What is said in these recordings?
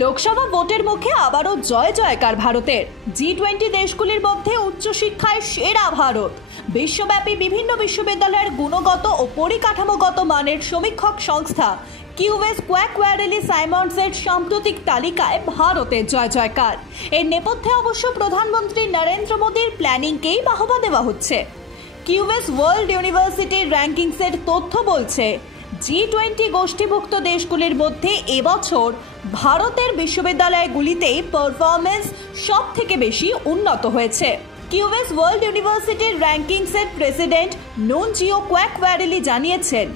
লোকসভা ভোটের মুখে আবারও জয় জয়কার ভারতের। জি20 দেশগুলির মধ্যে উচ্চশিক্ষায় সেরা ভারত। বিশ্বব্যাপী বিভিন্ন বিশ্ববিদ্যালয়ের গুণগত ও পরিকাঠামোগত মানের সমীক্ষক সংস্থা কিউএস কোয়াকওয়ারেলি সাইমন্ডসের সাম্প্রতিক তালিকায় ভারতের জয় জয়কার। এর নেপথ্যে অবশ্য প্রধানমন্ত্রী নরেন্দ্র মোদীর প্ল্যানিংকেই বাহবা দেওয়া হচ্ছে। কিউএস ওয়ার্ল্ড ইউনিভার্সিটির র্যাঙ্কিংসের তথ্য বলছে, জি20 গোষ্ঠীভুক্ত দেশগুলির মধ্যে এবছর ভারতের বিশ্ববিদ্যালয়গুলিতেই পারফরমেন্স সব থেকে বেশি উন্নত হয়েছে। কিউএস ওয়ার্ল্ড ইউনিভার্সিটির র্যাঙ্কিংসের প্রেসিডেন্ট নুনজিও কোয়াকওয়ারেলি জানিয়েছেন,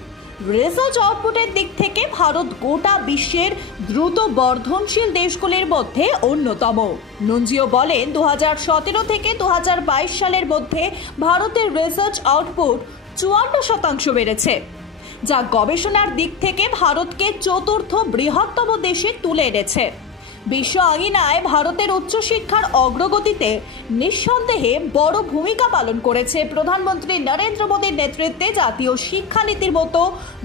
রিসার্চ আউটপুটের দিক থেকে ভারত গোটা বিশ্বের দ্রুত বর্ধনশীল দেশগুলির মধ্যে অন্যতম। নুনজিও বলেন, 2017 থেকে 2022 সালের মধ্যে ভারতের রিসার্চ আউটপুট 54% বেড়েছে, যা গবেষণার দিক থেকে ভারতকে চতুর্থ বৃহত্তম দেশে তুলে এনেছে। বিশ্ব আঙিনায় ভারতের উচ্চশিক্ষার অগ্রগতিতে নিঃসন্দেহে বড় ভূমিকা পালন করেছে প্রধানমন্ত্রী নরেন্দ্র মোদীর নেতৃত্বে জাতীয় শিক্ষানীতির মতো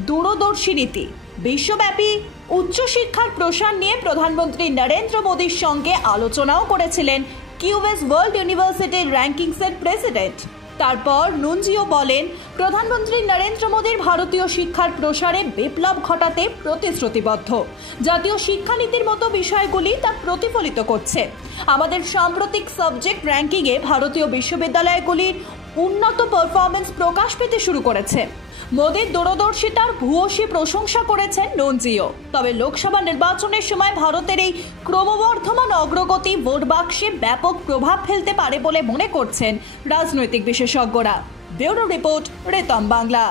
দূরদর্শী নীতি। বিশ্বব্যাপী উচ্চশিক্ষার প্রসার নিয়ে প্রধানমন্ত্রী নরেন্দ্র মোদীর সঙ্গে আলোচনাও করেছিলেন কিউএস ওয়ার্ল্ড ইউনিভার্সিটির র্যাঙ্কিংসের প্রেসিডেন্ট। তারপর নুনজিও বলেন, প্রধানমন্ত্রী নরেন্দ্র মোদীর ভারতীয় শিক্ষার প্রসারে বিপ্লব ঘটাতে প্রতিশ্রুতিবদ্ধ। জাতীয় শিক্ষানীতির মতো বিষয়গুলি তা প্রতিফলিত করছে। আমাদের সাম্প্রতিক সাবজেক্ট র্যাঙ্কিংয়ে ভারতীয় বিশ্ববিদ্যালয়গুলির উন্নত পারফরমেন্স প্রকাশ পেতে শুরু করেছে। মোদীর দূরদর্শিতার ভূয়সী প্রশংসা করেছেন নুনজিও। তবে লোকসভা নির্বাচনের সময় ভারতের এই ক্রমবর্ধমান অগ্রগতি ভোট বাক্সে ব্যাপক প্রভাব ফেলতে পারে বলে মনে করছেন রাজনৈতিক বিশেষজ্ঞরা। Bureau report, Ritam Bangla.